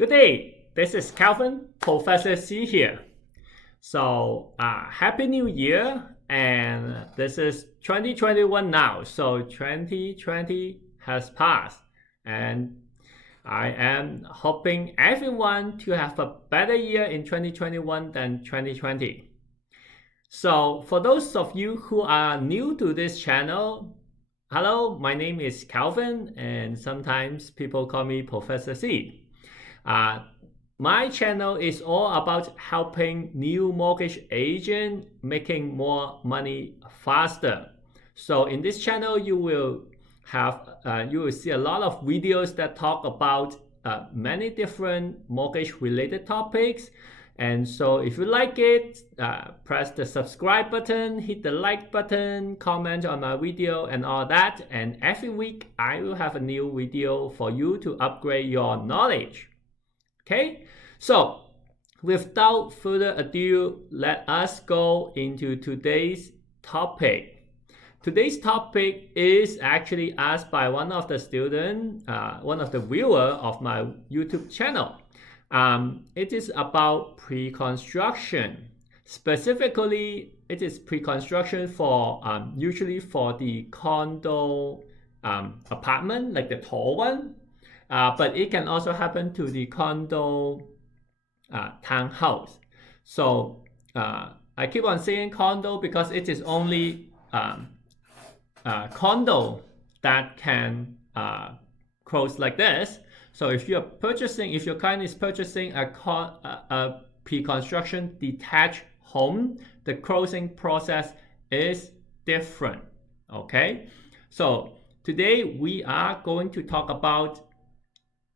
Good day, this is Calvin, Professor C here. So, Happy New Year, and this is 2021 now. So 2020 has passed, and I am hoping everyone to have a better year in 2021 than 2020. So for those of you who are new to this channel, hello, my name is Calvin, and sometimes people call me Professor C. My channel is all about helping new mortgage agents making more money faster. So in this channel, you will see a lot of videos that talk about many different mortgage related topics. And so if you like it, press the subscribe button, hit the like button, comment on my video and all that. And every week I will have a new video for you to upgrade your knowledge. Okay, so without further ado, let us go into today's topic. Today's topic is actually asked by one of the students, one of the viewers of my YouTube channel. It is about pre-construction. Specifically, it is pre-construction for usually for the condo apartment, like the tall one. But it can also happen to the condo townhouse. So I keep on saying condo because it is only condo that can close like this. So if your client is purchasing a pre-construction detached home, the closing process is different. Okay, so today we are going to talk about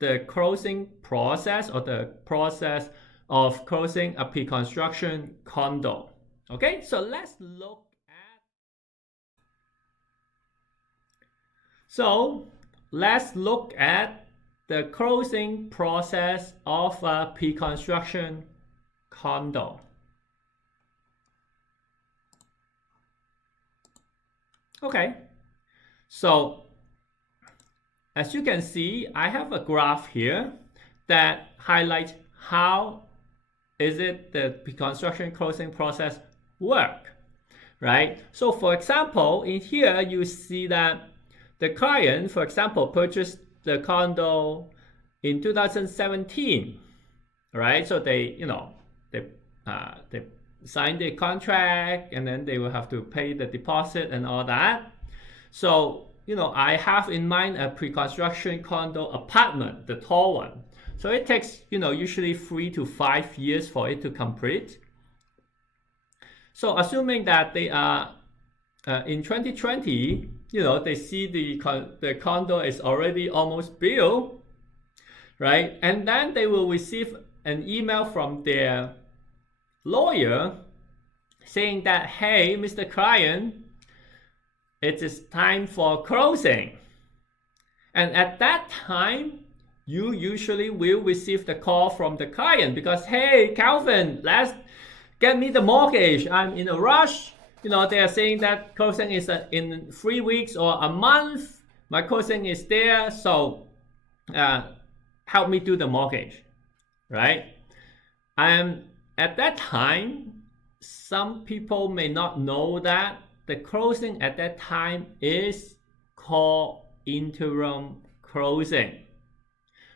the closing process, or the process of closing a pre-construction condo. Okay, so let's look at the closing process of a pre-construction condo. Okay, so as you can see, I have a graph here that highlights how is it the pre-construction closing process work, right? So for example, in here you see that the client, for example, purchased the condo in 2017, right? So they signed the contract, and then they will have to pay the deposit and all that. So I have in mind a pre-construction condo apartment, the tall one. So it takes, usually 3 to 5 years for it to complete. So assuming that they are in 2020, they see the condo is already almost built, right? And then they will receive an email from their lawyer saying that, hey, Mr. Client, it is time for closing. And at that time, you usually will receive the call from the client because, hey, Calvin, let's get me the mortgage. I'm in a rush. They are saying that closing is in 3 weeks or a month. My closing is there, so help me do the mortgage, right? And at that time, some people may not know that the closing at that time is called interim closing.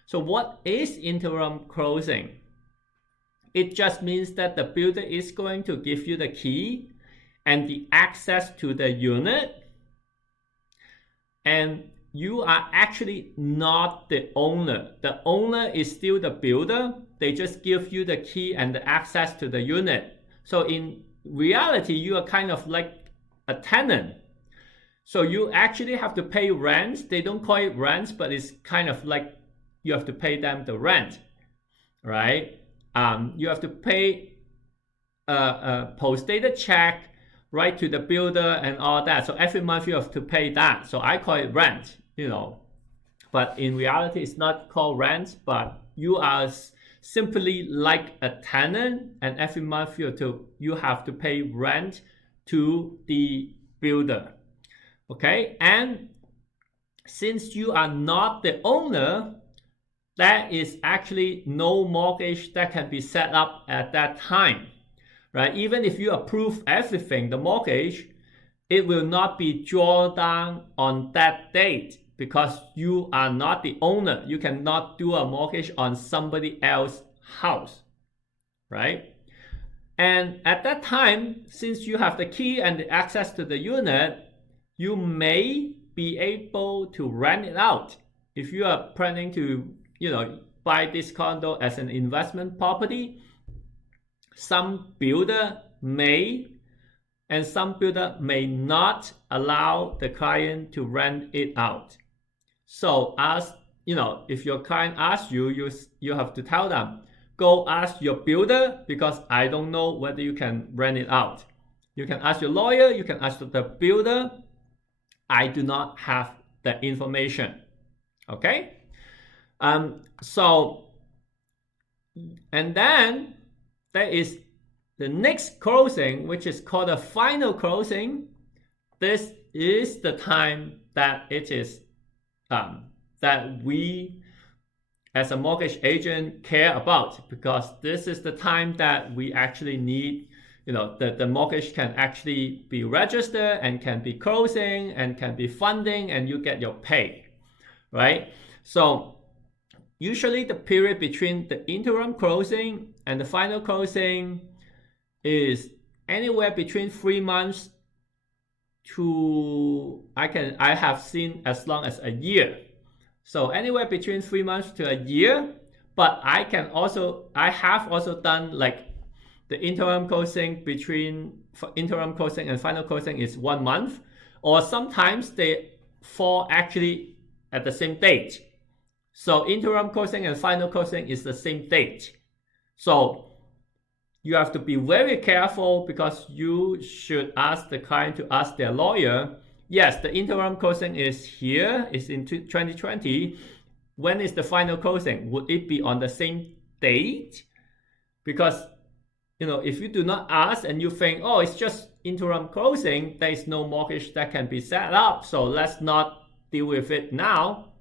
So what is interim closing? It just means that the builder is going to give you the key and the access to the unit, and you are actually not the owner. The owner is still the builder. They just give you the key and the access to the unit. So in reality, you are kind of like a tenant. So you actually have to pay rent. They don't call it rent, but it's kind of like you have to pay them the rent, right? You have to pay a post-dated check right to the builder and all that. So every month you have to pay that. So I call it rent, but in reality it's not called rent, but you are simply like a tenant, and every month you have to pay rent to the builder. Okay, and since you are not the owner, there is actually no mortgage that can be set up at that time, right? Even if you approve everything, the mortgage, it will not be drawn down on that date because you are not the owner. You cannot do a mortgage on somebody else's house, right? And at that time, since you have the key and the access to the unit, you may be able to rent it out. If you are planning to, buy this condo as an investment property, some builder may and some builder may not allow the client to rent it out. So if your client asks you, you have to tell them, go ask your builder because I don't know whether you can rent it out. You can ask your lawyer, you can ask the builder. I do not have the information. Okay? And then there is the next closing, which is called a final closing. This is the time that it is that we as a mortgage agent care about, because this is the time that we actually need, the mortgage can actually be registered and can be closing and can be funding and you get your pay, right? So usually the period between the interim closing and the final closing is anywhere between 3 months to I have seen as long as a year. So anywhere between 3 months to a year, but I have also done like the interim closing between interim closing and final closing is 1 month, or sometimes they fall actually at the same date. So interim closing and final closing is the same date. So you have to be very careful because you should ask the client to ask their lawyer, yes, the interim closing is here, is in 2020. When is the final closing? Would it be on the same date? Because, if you do not ask and you think, oh, it's just interim closing, there is no mortgage that can be set up, so let's not deal with it now.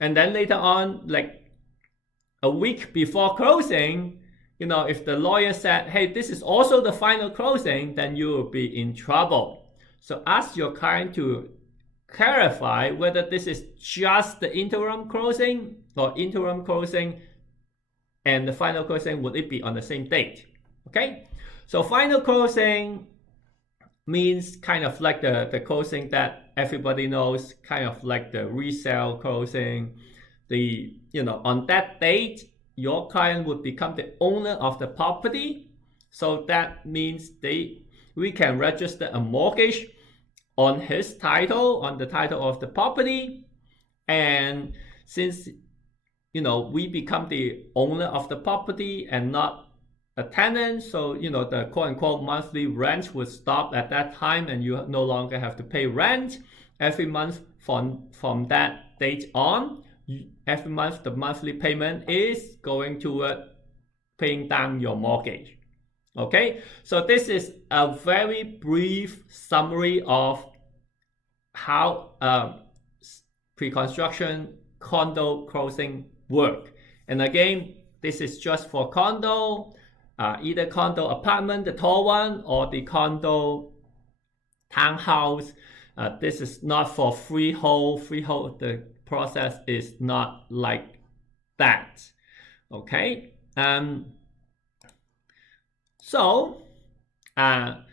And then later on, like a week before closing, if the lawyer said, hey, this is also the final closing, then you will be in trouble. So ask your client to clarify whether this is just the interim closing or interim closing and the final closing, would it be on the same date? Okay, so final closing means kind of like the closing that everybody knows, kind of like the resale closing. On that date, your client would become the owner of the property. So that means we can register a mortgage on his title, on the title of the property. And since, we become the owner of the property and not a tenant, so, the quote unquote monthly rent would stop at that time and you no longer have to pay rent every month from that date on. Every month, the monthly payment is going toward paying down your mortgage. Okay, so this is a very brief summary of how pre-construction condo closing work. And again, this is just for condo, either condo apartment, the tall one, or the condo townhouse. This is not for freehold. Freehold, the process is not like that. Okay, so I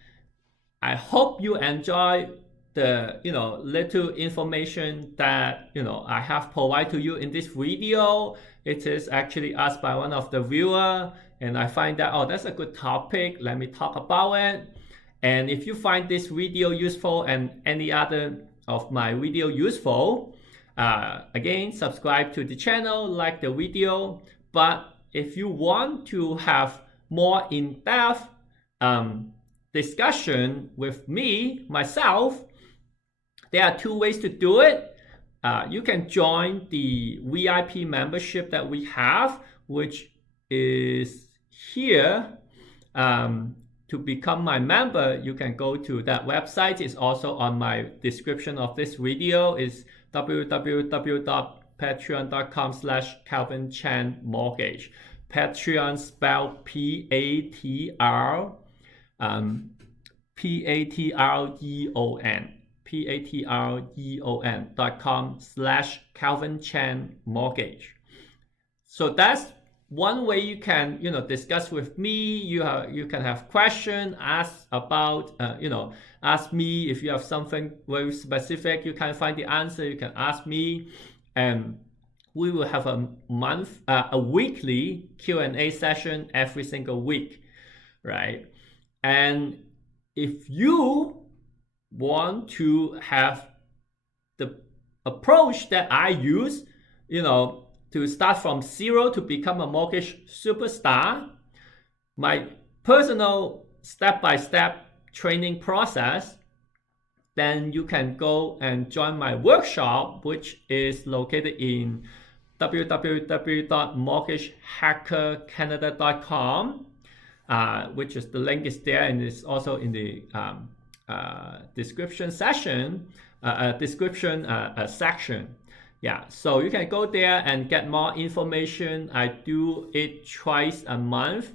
hope you enjoy the little information that I have provided to you in this video. It is actually asked by one of the viewer, and I find that, oh, that's a good topic, let me talk about it. And if you find this video useful and any other of my video useful, again, subscribe to the channel, like the video. But if you want to have more in-depth discussion with myself, there are 2 ways to do it. You can join the VIP membership that we have, which is here. To become my member, you can go to that website. It's also on my description of this video. It's www. patreon.com/Calvin Chan Mortgage. Patreon spelled Patreon. patreon.com/Calvin Chan Mortgage. So that's one way you can, discuss with me. You can have questions, ask about, ask me if you have something very specific you can't find the answer. You can ask me, and we will have a weekly Q&A session every single week, right? And if you want to have the approach that I use, to start from zero to become a mortgage superstar, my personal step-by-step training process, then you can go and join my workshop, which is located in www.mortgagehackercanada.com, which is the link is there, and it's also in the description section. Yeah, so you can go there and get more information. I do it twice a month.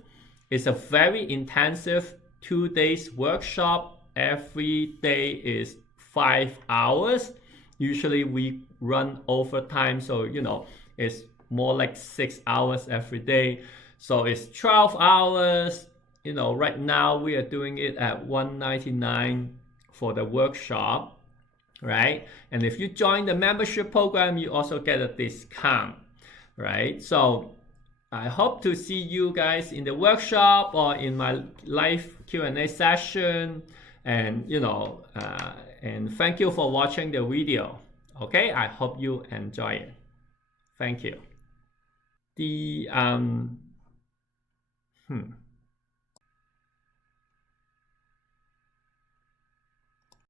It's a very intensive 2 days workshop. Every day is 5 hours. Usually we run overtime, so it's more like 6 hours every day. So it's 12 hours. Right now we are doing it at $199 for the workshop, right? And if you join the membership program, you also get a discount, right? So I hope to see you guys in the workshop or in my live Q&A session. And and thank you for watching the video. Okay, I hope you enjoy it. Thank you.